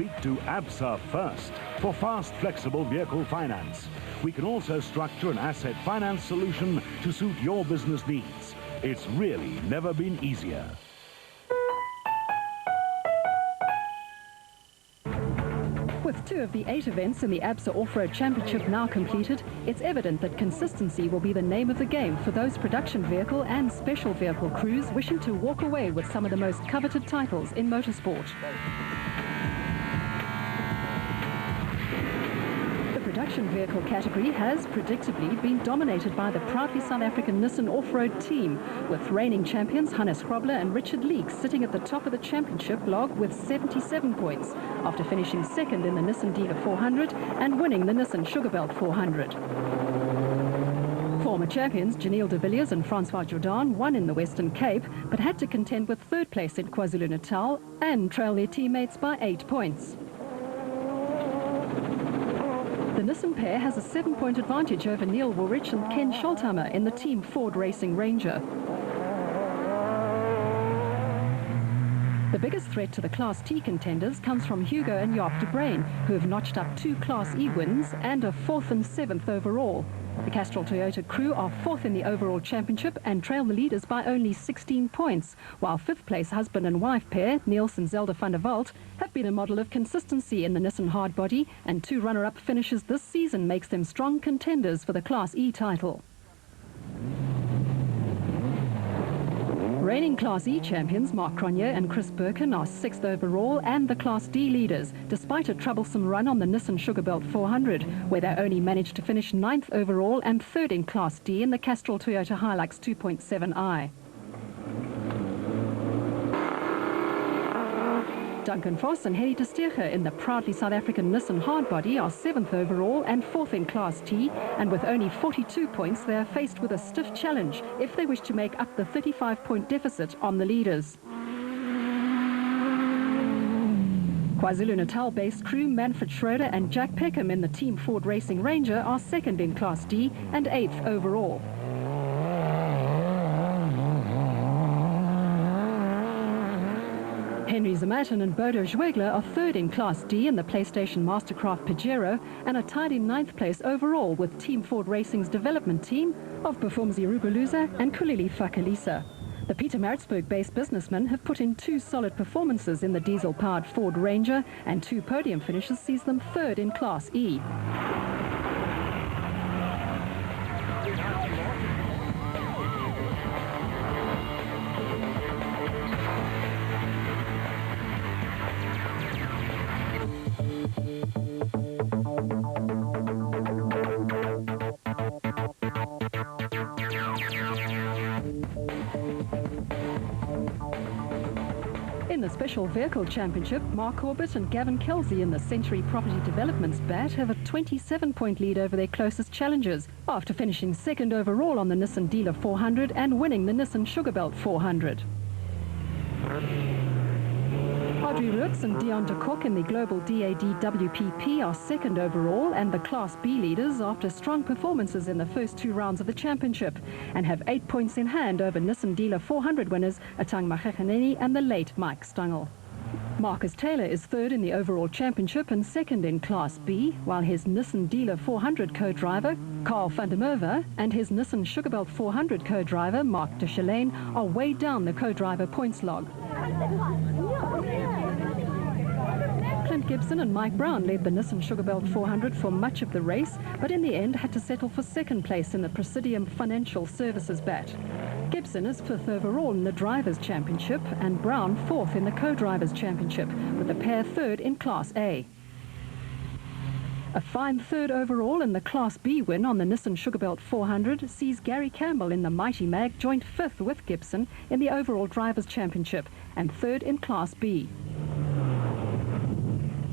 speak to ABSA first for fast, flexible vehicle finance. We can also structure an asset finance solution to suit your business needs. It's really never been easier. With 2 of the 8 events in the ABSA Off-Road Championship now completed, it's evident that consistency will be the name of the game for those production vehicle and special vehicle crews wishing to walk away with some of the most coveted titles in motorsport. The production vehicle category has predictably been dominated by the proudly South African Nissan Off-Road team, with reigning champions Hannes Grobler and Richard Leeks sitting at the top of the championship log with 77 points, after finishing second in the Nissan Dealer 400 and winning the Nissan Sugarbelt 400. Former champions Janelle de Villiers and Francois Jordan won in the Western Cape, but had to contend with 3rd place in KwaZulu-Natal and trail their teammates by 8 points. The Nissan pair has a 7-point advantage over Neil Woolrich and Ken Scholthammer in the Team Ford Racing Ranger. The biggest threat to the Class T contenders comes from Hugo and Jaap de Bruin, who have notched up 2 Class E wins and a 4th and 7th overall. The Castrol Toyota crew are 4th in the overall championship and trail the leaders by only 16 points, while 5th place husband and wife pair, Niels and Zelda van der Walt, have been a model of consistency in the Nissan hardbody, and 2 runner-up finishes this season makes them strong contenders for the Class E title. Reigning Class E champions Mark Cronje and Chris Birkin are 6th overall and the Class D leaders, despite a troublesome run on the Nissan Sugarbelt 400, where they only managed to finish 9th overall and 3rd in Class D in the Castrol Toyota Hilux 2.7i. Duncan Voss and Hedy de Steege in the proudly South African Nissan hardbody are 7th overall and 4th in Class T, and with only 42 points they are faced with a stiff challenge if they wish to make up the 35-point deficit on the leaders. KwaZulu-Natal-based crew Manfred Schroeder and Jack Peckham in the Team Ford Racing Ranger are 2nd in Class D and 8th overall. Henry Zamatin and Bodo Schwegler are 3rd in Class D in the PlayStation Mastercraft Pajero and are tied in 9th place overall with Team Ford Racing's development team of Bafumzi Ruguluza and Kulili Fakalisa. The Pietermaritzburg-based businessmen have put in 2 solid performances in the diesel-powered Ford Ranger, and 2 podium finishes sees them 3rd in Class E. In the Special Vehicle Championship, Mark Corbett and Gavin Kelsey in the Century Property Development's BAT have a 27-point lead over their closest challengers, after finishing 2nd overall on the Nissan Dealer 400 and winning the Nissan Sugarbelt 400. Audrey Roots and Dion de Kock in the Global DAD WPP are 2nd overall and the Class B leaders after strong performances in the first 2 rounds of the championship, and have 8 points in hand over Nissan Dealer 400 winners Atang Magaghaneni and the late Mike Stangl. Marcus Taylor is 3rd in the overall championship and 2nd in Class B, while his Nissan Dealer 400 co-driver Carl van der Merwe and his Nissan Sugarbelt 400 co-driver Mark de Chalane are way down the co-driver points log. Clint Gibson and Mike Brown led the Nissan Sugarbelt 400 for much of the race, but in the end had to settle for 2nd place in the Presidium Financial Services BAT. Gibson is 5th overall in the Drivers' Championship and Brown 4th in the Co-Drivers' Championship, with the pair 3rd in Class A. A fine 3rd overall in the Class B win on the Nissan Sugarbelt 400 sees Gary Campbell in the Mighty Mag joint 5th with Gibson in the overall Drivers' Championship and 3rd in Class B.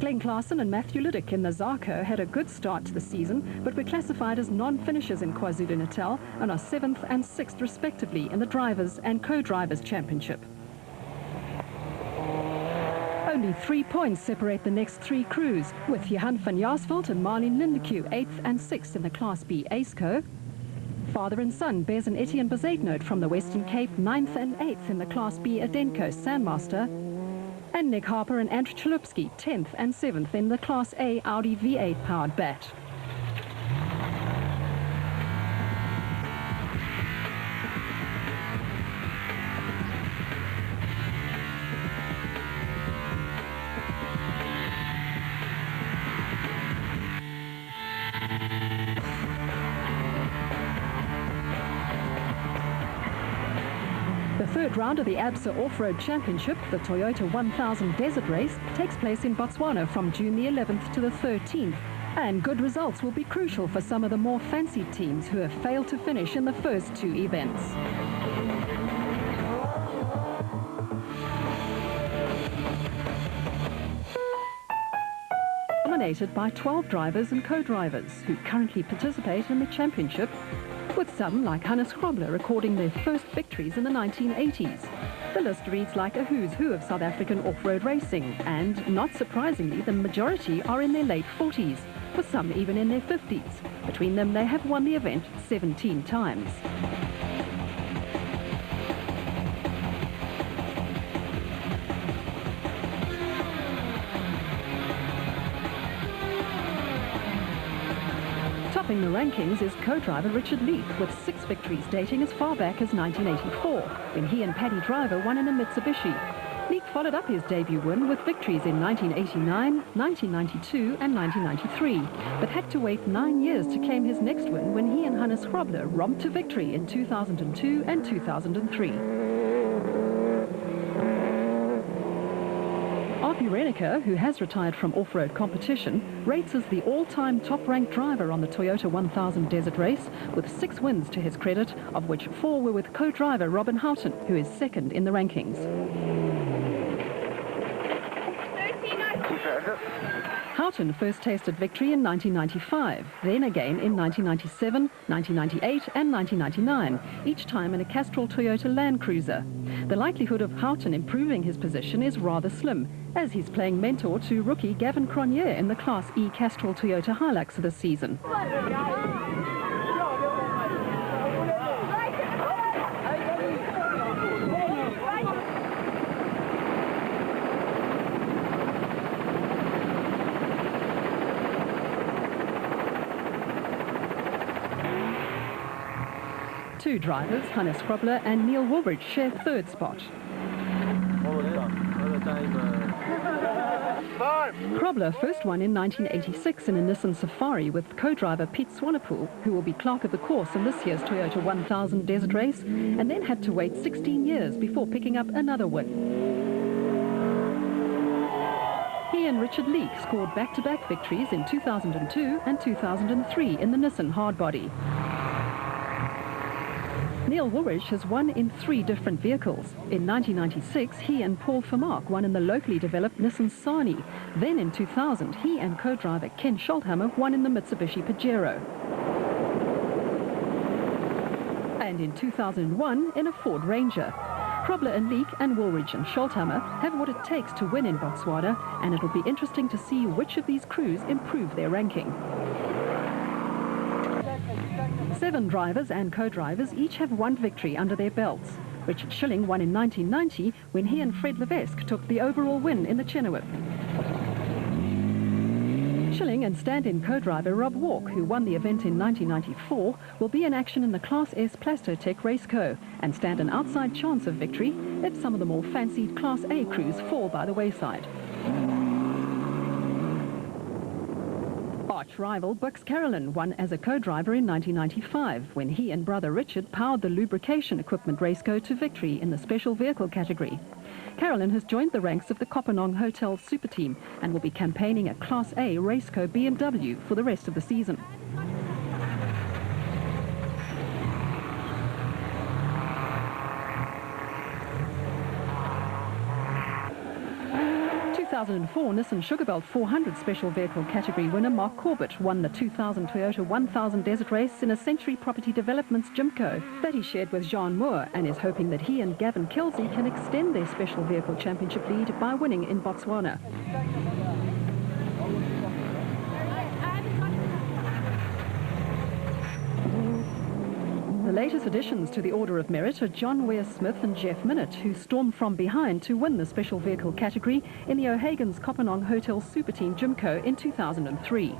Glenn Clarkson and Matthew Liddick in the Zarko had a good start to the season, but were classified as non-finishers in KwaZulu-Natal and are 7th and 6th respectively in the Drivers' and Co-Drivers' Championship. Only 3 points separate the next 3 crews, with Johan van Jaarsveld and Marlene Lindeque 8th and 6th in the Class B ACECO. Father and son Bez and Etienne Bezuidenhout from the Western Cape 9th and 8th in the Class B Adenco Sandmaster. And Nick Harper and Andrew Chalupsky 10th and 7th in the Class A Audi V8 powered bat. The third round of the ABSA Off-Road Championship, the Toyota 1000 Desert Race, takes place in Botswana from June the 11th to the 13th. And good results will be crucial for some of the more fancied teams who have failed to finish in the first two events. Dominated by 12 drivers and co-drivers who currently participate in the championship, with some like Hannes Grobler recording their first victories in the 1980s. The list reads like a who's who of South African off-road racing, and not surprisingly, the majority are in their late 40s, with some even in their 50s. Between them, they have won the event 17 times. Topping the rankings is co-driver Richard Leek with 6 victories dating as far back as 1984, when he and Paddy Driver won in a Mitsubishi. Leek followed up his debut win with victories in 1989, 1992 and 1993, but had to wait 9 years to claim his next win when he and Hannes Grobler romped to victory in 2002 and 2003. Arpi Renica, who has retired from off-road competition, rates as the all-time top-ranked driver on the Toyota 1000 Desert Race, with 6 wins to his credit, of which 4 were with co-driver Robin Houghton, who is second in the rankings. Houghton first tasted victory in 1995, then again in 1997, 1998 and 1999, each time in a Castrol Toyota Land Cruiser. The likelihood of Houghton improving his position is rather slim, as he's playing mentor to rookie Gavin Cronje in the Class E Castrol Toyota Hilux this season. Two drivers, Hannes Grobler and Neil Woolbridge, share third spot. Grobler first won in 1986 in a Nissan Safari with co-driver Pete Swanepoel, who will be clerk of the course in this year's Toyota 1000 Desert Race, and then had to wait 16 years before picking up another win. He and Richard Leek scored back-to-back victories in 2002 and 2003 in the Nissan hardbody. Neil Woolbridge has won in 3 different vehicles. In 1996, he and Paul Vermaak won in the locally developed Nissan Sani. Then in 2000, he and co-driver Ken Scholthammer won in the Mitsubishi Pajero. And in 2001, in a Ford Ranger. Grobler and Leek and Woolbridge and Scholthammer have what it takes to win in Botswana, and it will be interesting to see which of these crews improve their ranking. 7 drivers and co-drivers each have 1 victory under their belts. Richard Schilling won in 1990 when he and Fred Levesque took the overall win in the Chenoweth. Schilling and stand-in co-driver Rob Walk, who won the event in 1994, will be in action in the Class S Plastotech Raceco and stand an outside chance of victory if some of the more fancied Class A crews fall by the wayside. Arch rival Bux Carolyn won as a co-driver in 1995 when he and brother Richard powered the lubrication equipment Raceco to victory in the special vehicle category. Carolyn has joined the ranks of the Kopanong Hotel Super Team and will be campaigning a Class A Raceco BMW for the rest of the season. In 2004, Nissan Sugarbelt 400 special vehicle category winner Mark Corbett won the 2000 Toyota 1000 Desert Race in a Century Property Developments Jimco that he shared with Jean Moore, and is hoping that he and Gavin Kelsey can extend their special vehicle championship lead by winning in Botswana. The latest additions to the Order of Merit are John Weir-Smith and Jeff Minnett, who stormed from behind to win the special vehicle category in the O'Hagan's Kopanong Hotel Super Team Jimco in 2003.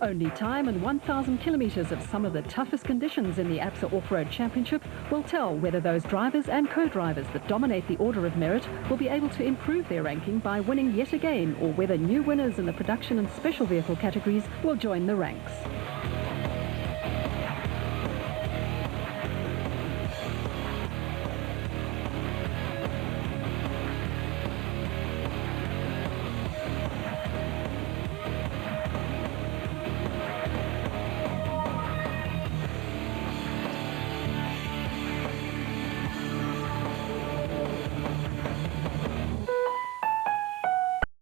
Only time and 1,000 kilometres of some of the toughest conditions in the ABSA Off-Road Championship will tell whether those drivers and co-drivers that dominate the Order of Merit will be able to improve their ranking by winning yet again, or whether new winners in the production and special vehicle categories will join the ranks.